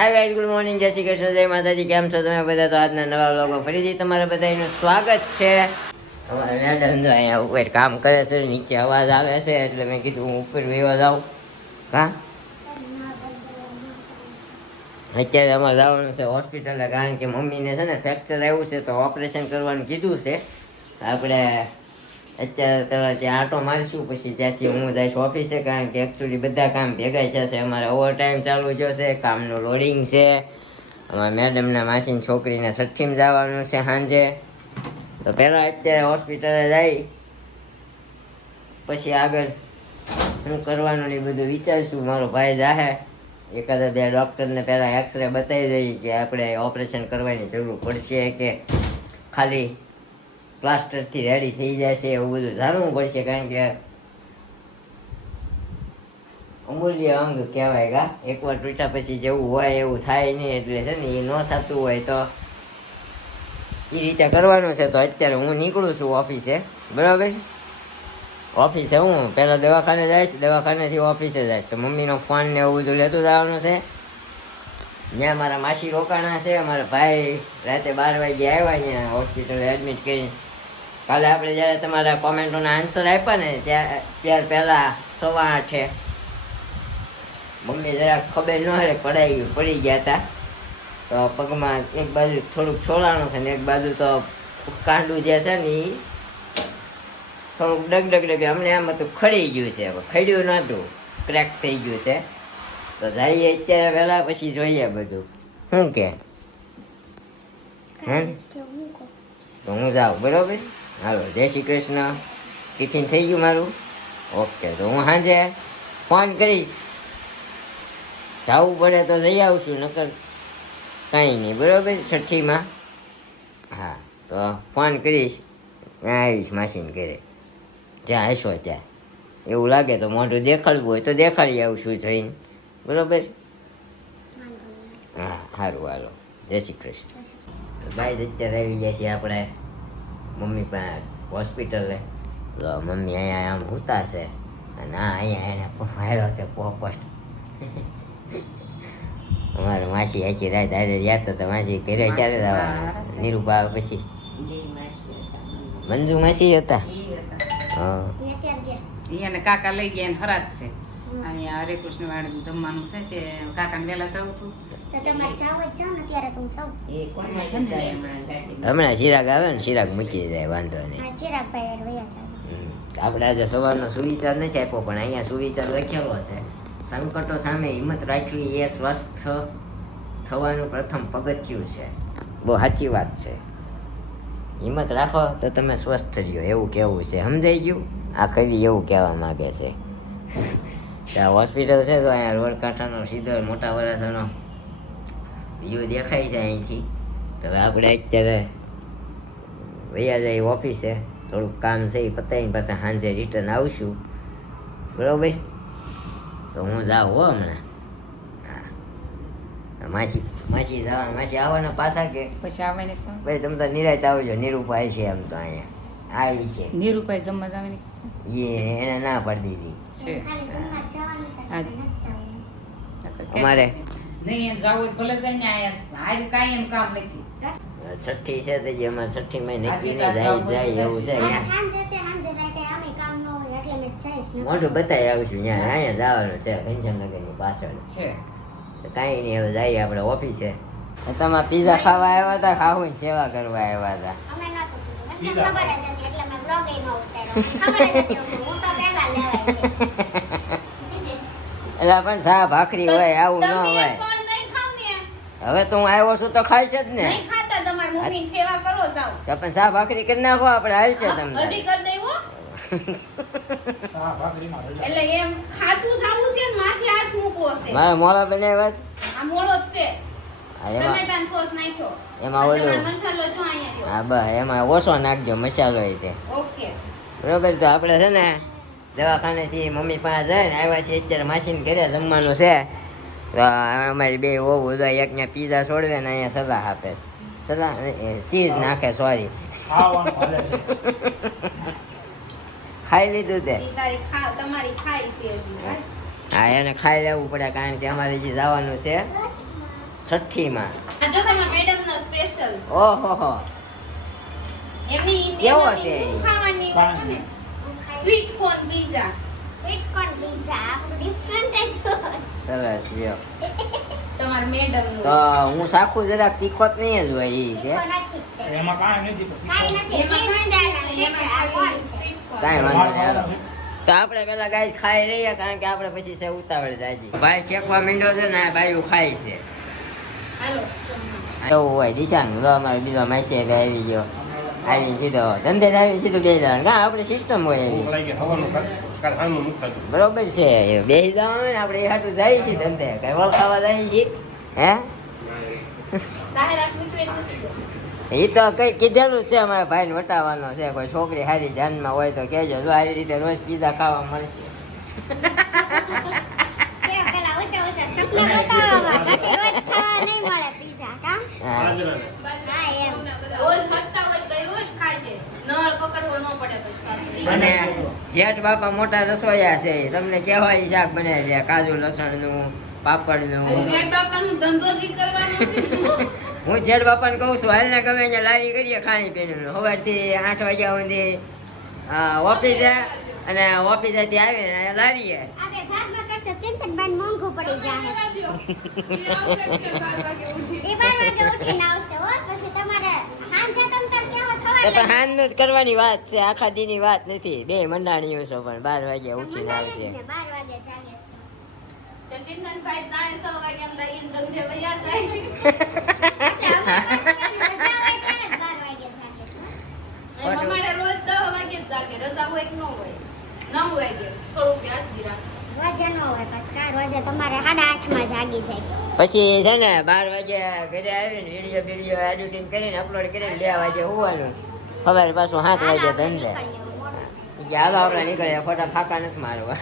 Hi guys, good morning, જય શ્રી કૃષ્ણ, જય માતાજી. કેમ છો તમે બધા? તો આજના નવા વ્લોગમાં ફરીથી તમારા બધાનું સ્વાગત છે. અમારે મેડમ જો અહીંયા ઉપર કામ કરે છે, નીચે અવાજ આવે છે એટલે મેં કીધું હું ઉપર વહેવા જાઉં. હા, અત્યારે અમારે જવાનું છે હોસ્પિટલે, કારણ કે મમ્મીને છે ને ફ્રેક્ચર આવ્યું છે તો ઓપરેશન કરવાનું કીધું છે. આપણે અત્યારે પહેલાં ત્યાં આંટો મારીશું, પછી ત્યાંથી હું જઈશ ઓફિસે, કારણ કે એકચ્યુઅલી બધા કામ ભેગા થશે. અમારે ઓવર ટાઈમ ચાલુ થયો છે, કામનું લોડિંગ છે. અમારા મેડમના માસીની છોકરીને સઠ્ઠીમાં જવાનું છે સાંજે. તો પહેલાં અત્યારે હોસ્પિટલે જઈ પછી આગળ હું કરવાનું એ બધું વિચારશું. મારો ભાઈ જાહે, એકાદા બે ડૉક્ટરને પહેલાં એક્સરે બતાવી દઈએ કે આપણે ઓપરેશન કરવાની જરૂર પડશે કે ખાલી પ્લાસ્ટરથી રેડી થઈ જશે, એવું બધું જાણવું પડશે. કારણ કે અમૂલ્ય અંગ કહેવાય કા, એકવાર તૂટ્યા પછી જેવું હોય એવું થાય નહીં. એટલે છે ને એ ન થતું હોય તો એ રીતે કરવાનું છે. તો અત્યારે હું નીકળું છું ઓફિસે, બરાબર. ઓફિસે હું પહેલાં દવાખાને જઈશ, દવાખાનેથી ઓફિસે જઈશ. તો મમ્મીનો ફોન ને એવું બધું લેતું જવાનું છે. ત્યાં મારા માસી રોકાણા છે. અમારા ભાઈ રાતે 12 વાગે આવ્યા અહીંયા હોસ્પિટલે એડમિટ કરી. કાલે આપણે જ્યારે તમારા કોમેન્ટોના આન્સર આપ્યા ને ત્યાર પહેલાં 8:15 મમ્મી જરાક ખબર ન હોય પડી ગયા હતા. તો પગમાં એક બાજુ થોડુંક છોલાણું છે ને એક બાજુ તો કાંડું જે છે ને એ થોડુંક ડગ અમને આમ હતું ખડી ગયું છે. ખડ્યું નહોતું, ક્રેક થઈ ગયું છે. તો જઈએ અત્યારે પહેલાં, પછી જોઈએ બધું શું કે. હે તો હું જાઉં, બરાબર. હાલો, જય શ્રી કૃષ્ણ. ટિફિન થઈ ગયું મારું? ઓકે. તો હું સાંજે ફોન કરીશ, જવું પડે તો જઈ આવશું, નકર કાંઈ નહીં, બરાબર. છઠ્ઠીમાં હા, તો ફોન કરીશ, આવીશ માસીને ઘરે. જ્યાં હશો ત્યાં એવું લાગે તો મોઢું દેખાડવું હોય તો દેખાડી આવશું જઈને, બરાબર. હા, સારું, હાલો, જય શ્રી કૃષ્ણ. ભાઈ અત્યારે આવી જાય છે આપણે મમ્મી પાસે હોસ્પિટલે. તો મમ્મી અહીંયા આમ ઉતા છે અને અહીંયા એને માર્યો છે પોપટ. અમારે માસી આખી રાત હારે યાદ તો માસી ઘરે ક્યારે જવાના છે? નિરૂપા આવે પછી મંજુ માસી હતા. હા, એને કાકા લઈ ગયા, એને હરાજ છે. અહીંયા હરે કૃષ્ણ વાળું જમવાનું છે તે કાકાને વહેલા જવું હતું. હમણાં ચિરાગ આવે ને, ચિરાગ મૂકી જાય, વાંધો નહીં. આપણે આજે સવારનો સુવિચાર નથી આપ્યો, પણ અહીંયા સુવિચાર લખેલો છે: સંકટો સામે હિંમત રાખવી એ સ્વસ્થ થવાનું પ્રથમ પગથિયું છે. બહુ સાચી વાત છે. હિંમત રાખો તો તમે સ્વસ્થ રહ્યો, એવું કહેવું છે. સમજાઈ ગયું? આ કવિ એવું કહેવા માગે છે. ત્યાં હોસ્પિટલ છે તો અહીંયા રોડ કાંઠાનો સીધો મોટા વરાસાનો વ્યૂ દેખાય છે અહીંથી. તો આપણે અત્યારે વૈયા જાય ઓફિસે, થોડુંક કામ છે એ પતાવીને પાછા સાંજે રિટર્ન આવશું, બરાબર. તો હું જાઉં હો હમણાં. હા, માસી આવવાના પાછા કે પછી આવે ને શું? ભાઈ તમે તો નિરાત આવજો. નિરૂપાય છે એમ તો અહીંયા આવી છે. નીરુભાઈ જમવા આવે ને એને ના પાડી દીધી છે. અમારે નહીં જાવ ભલે જાય ને, આયા હારી કાંઈ એમ કામ નથી. છઠ્ઠી છે તો જે અમારે છઠ્ઠીમાં નક્કી નહીં જાય એવું છે. મોઢું બતાવી આવીશું ત્યાં. અહીંયા જવાનું છે ઘનશ્યામનગરની પાછળ છે. કાંઈ નહીં, હવે જઈએ આપણે ઓફિસે. તમે પીઝા ખાવા આવ્યા હતા? ખાવું સેવા કરવા આવ્યા હતા? એટલે પણ સા ભાખરી હોય, આવું ન હોય. હવે તો હું આવ્યો છું તો ખાઈશ જ ને. તો પણ સા ભાખરી કરી નાખો, આપણે હાલ છે તમને. મારા મોળા બનાવ્યા છે. એમાં ઓલું હા બસ એમાં ઓછો નાખજો મસાલો એ તે, બરોબર. તો આપણે છે ને દવાખાનેથી મમ્મી પાસે જાય ને આવ્યા છીએ અત્યારે માસીને ઘરે જમવાનું છે. તો અમારી બે વહુ બધા એક ત્યાં પીઝા છોડવે ને અહીંયા સલાહ આપે છે. સલાહ ચીઝ નાખે, સોરી. ખાઈ લીધું તે? હા, એને ખાઈ લેવું પડે, કારણ કે અમારે જે જવાનું છે છઠ્ઠીમાં. આ જો તમારા મેડમનો સ્પેશિયલ ઓહો હો, એમની કેવો ઇન્ડિયન છે એ? ખાવાની છે ને sweet corn pizza sweet corn pizza આપણું ડિફરન્ટ જ હોય. સરસ લ્યો. તમારા મેડમનું તો હું શાખું જરાક તીખોત નહીં જ હોય ઈ કે તીખો નથી તે. એમાં કાંઈ નથી કાંઈ નથી. એમાં ચીઝ કાંઈ છે નથી, ને, એમાં આ ખાલી કોણ છે? Sweet corn. કાંઈ વાંધો નહીં હાલો. તો આપણે પેલા ગાઈસ ખાઈ રહીએ કારણ કે આપણે પછી છે ઉતાવળ જાજી. ભાઈ શેકવા માંડ્યો છે ને આ બાયું ખાય છે. હાલો એવું હોય દિશાનું. તો અમારે બીજો માસી આવી ગયો. આવીને સીધો ધંધે જ આવીને સીધું બેસી જવાનું. કાં આપણે સિસ્ટમ હોય એવી. ભૂખ લાગી હવાનું કાલ હાલનું મુકતા હતું. બરોબર છે. બેસી જવાનું હોય ને આપણે એ હાટું જઈએ છીએ ધંધે. કઈ વળ ખાવા જઈએ છીએ હે? તાહેરા પૂછવે નથી દો. એ તો કઈ કીધેલું છે અમારા ભાઈને વટાવવાનો છે. કોઈ છોકરી સારી ધ્યાનમાં હોય તો કહેજો. જો આવી રીતે રોજ પીઝા ખાવા મળશે. કેવા પેલા ઊંચા ઊંચા સપના બતાવવામાં. પછી રોજ ખાવા નહીં મળે પીઝા, કાં? હા. હા, એમ. રોજ વધતા હોય તો રોજ ખાજે. નળ પકડવો ન પડે પછી. અને જેઠ બાપા મોટા રસોઈયા છે. તમને કહેવાય શાક બનાવી દે. કાજુ લસણનું, પાપડનું. જેઠ બાપાનું ધંધો દી કરવાનો છે. હું જેઠ બાપાને કહું છું હાલ ને ગમે ત્યાં લારી કરીએ ખાણી પીણીનું. સવારથી 8 વાગ્યા સુધી ઓફિસે અને ઓફિસેથી આવીને લારીએ. આપણે ભાગમાં કરશે ચિંતનભાઈ મોંઘું પડી જાય. એ 12 વાગે ઉઠીને આવશે હો. પછી તમારે સાંજે તમ તાર કેવો તો થવા પણ હાંજનું જ કરવાની વાત છે. આખા દીની વાત નથી. બે મંડાણીઓ છો પણ 12 વાગ્યા ઉઠીને આવશે. 12 વાગે જાગે છે. તો સિંધનભાઈ જાણે 6 વાગ્યા લાગીને ધંધે વયા જાય. એટલે અમારે પાસે રજા હોય ત્યારે જ 12 વાગે જાગે છે. અને અમારે રોજ 10 વાગે જ જાગે. રજા હોય કે ન હોય 9 વાગે થોડુંક વ્યાજબી રાખે. રોજે ન હોય પછી કાં રોજે તમારે 8:30 જાગી જાય. પછી છે ને 12 વાગ્યા ઘરે આવીને વિડીયો એડિટિંગ કરીને અપલોડ કરીને 2 વાગે હોવાનું. સવારે પાછું 7 વાગે ધંધે. કે હાલો આપણે નીકળીએ. ખોટા ફાંકા નથી મારવા.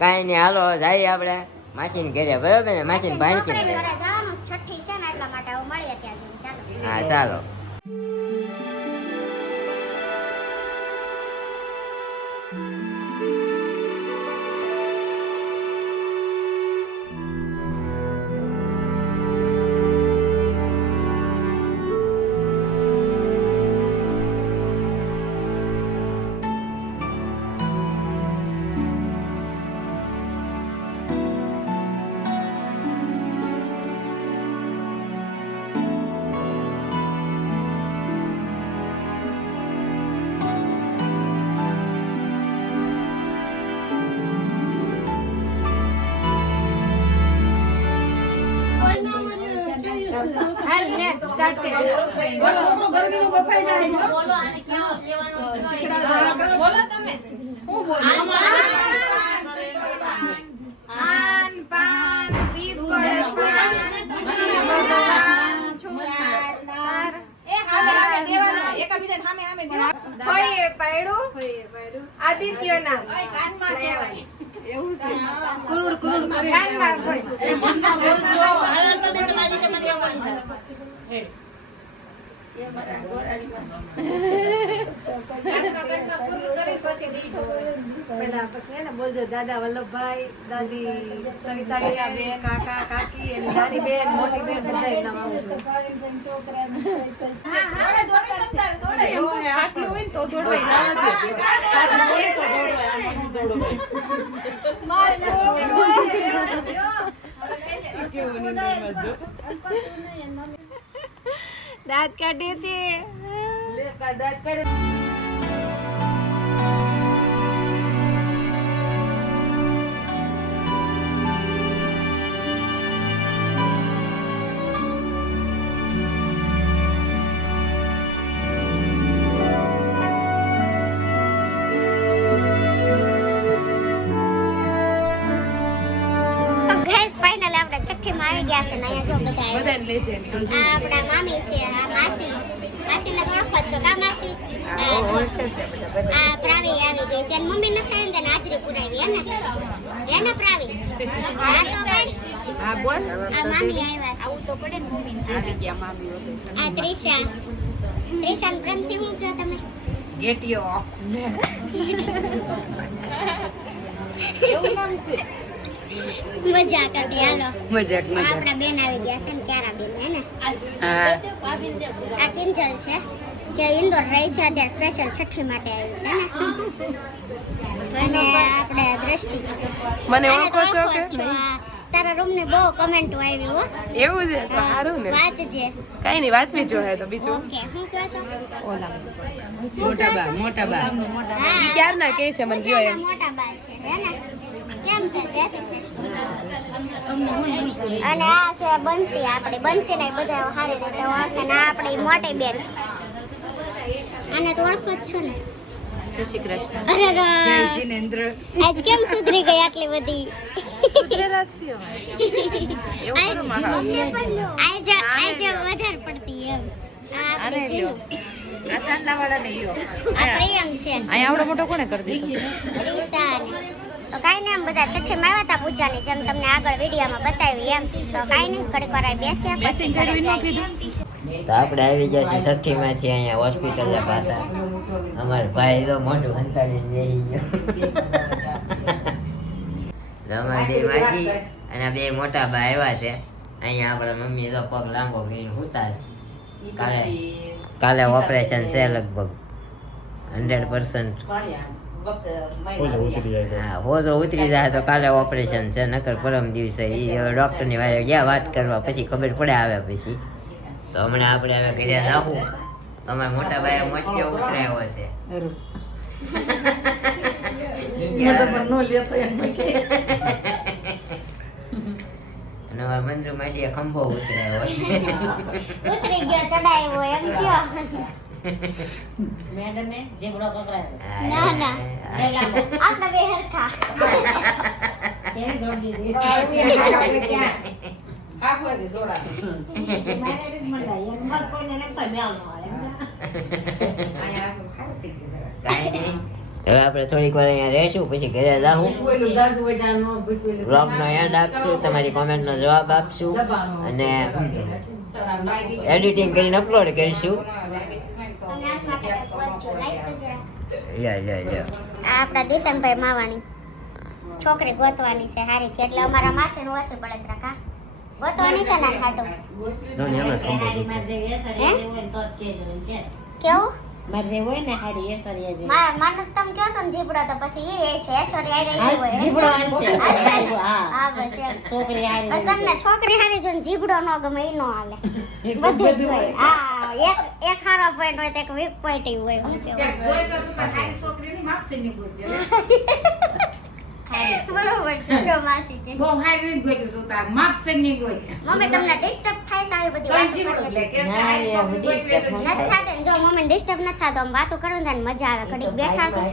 કાંઈ નહીં હાલો જઈએ આપણે માસીને ઘરે. બરોબર ને? માસીને ભાણકીને ઘરે. જવાનું છઠ્ઠી છે ને એટલા માટે હવે મળીએ ત્યાં ચાલો. હા ચાલો. હાલ લે સ્ટાર્ટ કર. બોલો તમે. હું બોલું? આન પાન પીપળ પાન ભગવાન છુનાર ફળીએ પાડ્યું આદિત્યના કાનમાં કહેવાય. એવું છે. કુરુડ કુરુડ કાનમાં ફળ. પેલા પછી એને બોલજો દાદા વલ્લભભાઈ, દાદી સવિતા બેન, કાકા કાકી એની નાની બેન, મોટી બેન બધાય નામ આવજો. હા હા દોડાય આટલું હોય ને તો દોડવાય દાંત કાઢે છે. દાંત કાઢે. છઠ્ઠીમાં આવી ગયા છે ને અહીંયા જો બધા બધાને લઈ જાય. આ આપણા મામી છે, આ માસી માસીને તો ઓળખો જ છો કા માસી? આ પ્રાવી આવી ગઈ છે અને મમ્મી ન થાય ને હાજરી પુરાવી એને પ્રાવી હા તો પાડી હા બોલ. આ મામી આવ્યા છે. આવું તો પડે ને મમ્મી આવી ગયા મામી વગર. આ ત્રિશાન પ્રેમથી હું કહો તમે ગેટિયો એવું નામ છે. મજા કરતી હાલો મજાક મજાક આપણા બેન આવી ગયા છે ને ક્યારા બેન હે ને હા આ કિંજલ છે જે ઇન્દોર રહી છે અત્યારે સ્પેશિયલ છઠ્ઠી માટે આવી છે ને અને આપણે દ્રષ્ટિ મને આને ઓળખો છો કે ઓળખો છો? તારા રૂમ ને બહુ કમેન્ટો આવી હો એવું છે તો સારું ને વાંચજે કઈ નહીં વાંચવી જોઈએ તો બીજું ઓકે હું કહો છો મોટા બા હા ક્યારના કે છે મને જો એમ મોટા બા છે હે ને કેમ છે જય શ્રી કૃષ્ણ અને આ છે બંસી આપણી બંસી ને બધા સારી રીતે ઓળખે ને આ આપણી મોટી બેન આને તો ઓળખો જ છો ને જય શ્રી કૃષ્ણ અરે ર જીનેન્દ્ર આજ કેમ સુધરી ગઈ આટલી બધી આજે વધારે પડતી એમ આ આપણી જીનુ આ ચાંદલા વાળા ને લ્યો આ પ્રિયંક છે અહીંયા આવડો મોટો કોને કરી દીધો રીસા ને તો કાંઈ નહીં એમ બધા છઠ્ઠીમાં આવ્યા હતા પૂજાની જેમ તમને આગળ વિડીયોમાં બતાવી એમ તો કાંઈ નહીં ઘડીક વાર અહીં બેસ્યા પછી ઘરે જઈશું. તો આપણે આવી ગયા છીએ છઠ્ઠીમાંથી અહીંયા હોસ્પિટલે પાછા અમારા ભાઈ તો મોટું હંતાડીને બેસી ગયો તો અમારા બે માસી અને બે મોટા બા આવ્યા છે અહીંયા આપણા મમ્મી તો પગ લાંબો કરીને હુતા છે કાલે ઓપરેશન છે લગભગ 100%. હા હોજો ઉતરી જાય તો કાલે ઓપરેશન છે નકર પરમ દિવસે એ ડૉક્ટરની વારે ગયા વાત કરવા પછી ખબર પડે આવે પછી તો હમણાં આપણે હવે ઘરે જાવું અમારા મોટા ભાઈ મોતિયો ઉતરાયો છે અને અમારા મંજુ માસીએ ખંભો ઉતરાયો છે ઉતરી ગયો ચડાવ્યો એમ કયો ના ના આપણા બે હરખા કાંઈ નહીં હવે આપણે થોડીક વાર અહીંયા રહેશું પછી ઘરે જાઉં બ્લોગનો એન્ડ આપશું તમારી કોમેન્ટનો જવાબ આપશું અને એડિટિંગ કરીને અપલોડ કરીશું આ આપણા દિશાંતભાઈ માવાણી છોકરી ગોતવાની છે હારીથી એટલે અમારા માસીનું હશે બળતરા કા ગોતવાની છે ને ખાટું કેવું મારે હોય ને હારી એસરિયા જે માનક તમે કહો છો ને જીબડો તો પછી એ છે ઐશ્વર્યા રહી હોય જીબડો આનશે હા બસ એમ છોકરી હારી બસ તમને છોકરી હારી જો જીબડો ન ગમે ઈ નો હાલે બધું જ હોય હા એક હારો પોઈન્ટ હોય તો એક વીક પોઈન્ટ હોય હું કેવું છોકરીની માપસે ની ગોજે બરોબર છે જો માસી છે બહુ હારી ની ગોજે તો તાર માપસે ની ગોજે મમ્મી તમને ડિસ્ટર્બ થાય છે આવી બધી વાતો કરીએ કે સારી છોકરી ગોજે નથી થતું ને જો મમ્મી ડિસ્ટર્બ નથી થતો આમ વાતો કરું ને મજા આવે ઘડીક બેઠા છું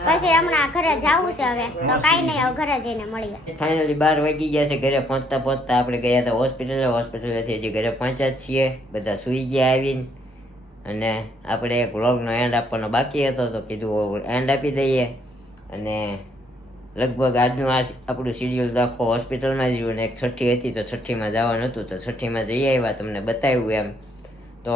પછી હમણાં ઘરે જાવું છે હવે તો કાંઈ નહીં હવે ઘરે જઈને મળીએ ફાઇનલી 12 વાગી ગયા છે ઘરે પહોંચતા આપણે ગયા હતા હોસ્પિટલેથી હજી ઘરે પહોંચ્યા જ છીએ બધા સૂઈ ગયા આવીને અને આપણે એક વ્લોગનો એન્ડ આપવાનો બાકી હતો તો કીધું એન્ડ આપી દઈએ અને લગભગ આજનું આ આપણું શિડ્યુલ આખો હોસ્પિટલમાં જ રહ્યું ને એક છઠ્ઠી હતી તો છઠ્ઠીમાં જવાનું હતું તો છઠ્ઠીમાં જઈ આવ્યા તમને બતાવ્યું એમ તો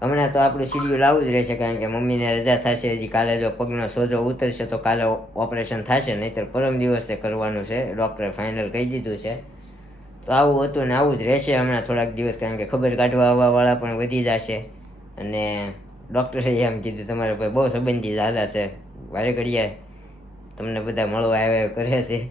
હમણાં તો આપણું શિડ્યુલ આવું જ રહેશે કારણ કે મમ્મીને રજા થશે હજી કાલે જો પગનો સોજો ઉતરશે તો કાલે ઓપરેશન થશે નહીંતર પરમ દિવસે કરવાનું છે ડૉક્ટરે ફાઇનલ કહી દીધું છે તો આવું હતું ને આવું જ રહેશે હમણાં થોડાક દિવસ કારણ કે ખબર કાઢવા આવવાવાળા પણ વધી જશે અને ડૉક્ટરે એમ કીધું તમારે ભાઈ બહુ સંબંધી ઝાઝા છે વારે ઘડીએ તમને બધા મળવા આવ્યા કરે છે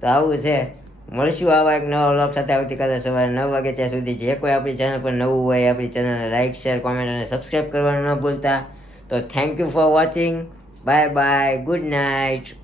તો આવું છે મળશું આવા એક નવા વ્લોગ સાથે આવતીકાલે સવારે 9 વાગે ત્યાં સુધી જે કોઈ આપણી ચેનલ પર નવું હોય આપણી ચેનલને લાઇક શેર કોમેન્ટ અને સબસ્ક્રાઈબ કરવાનું ન ભૂલતા તો thank you for watching bye bye good night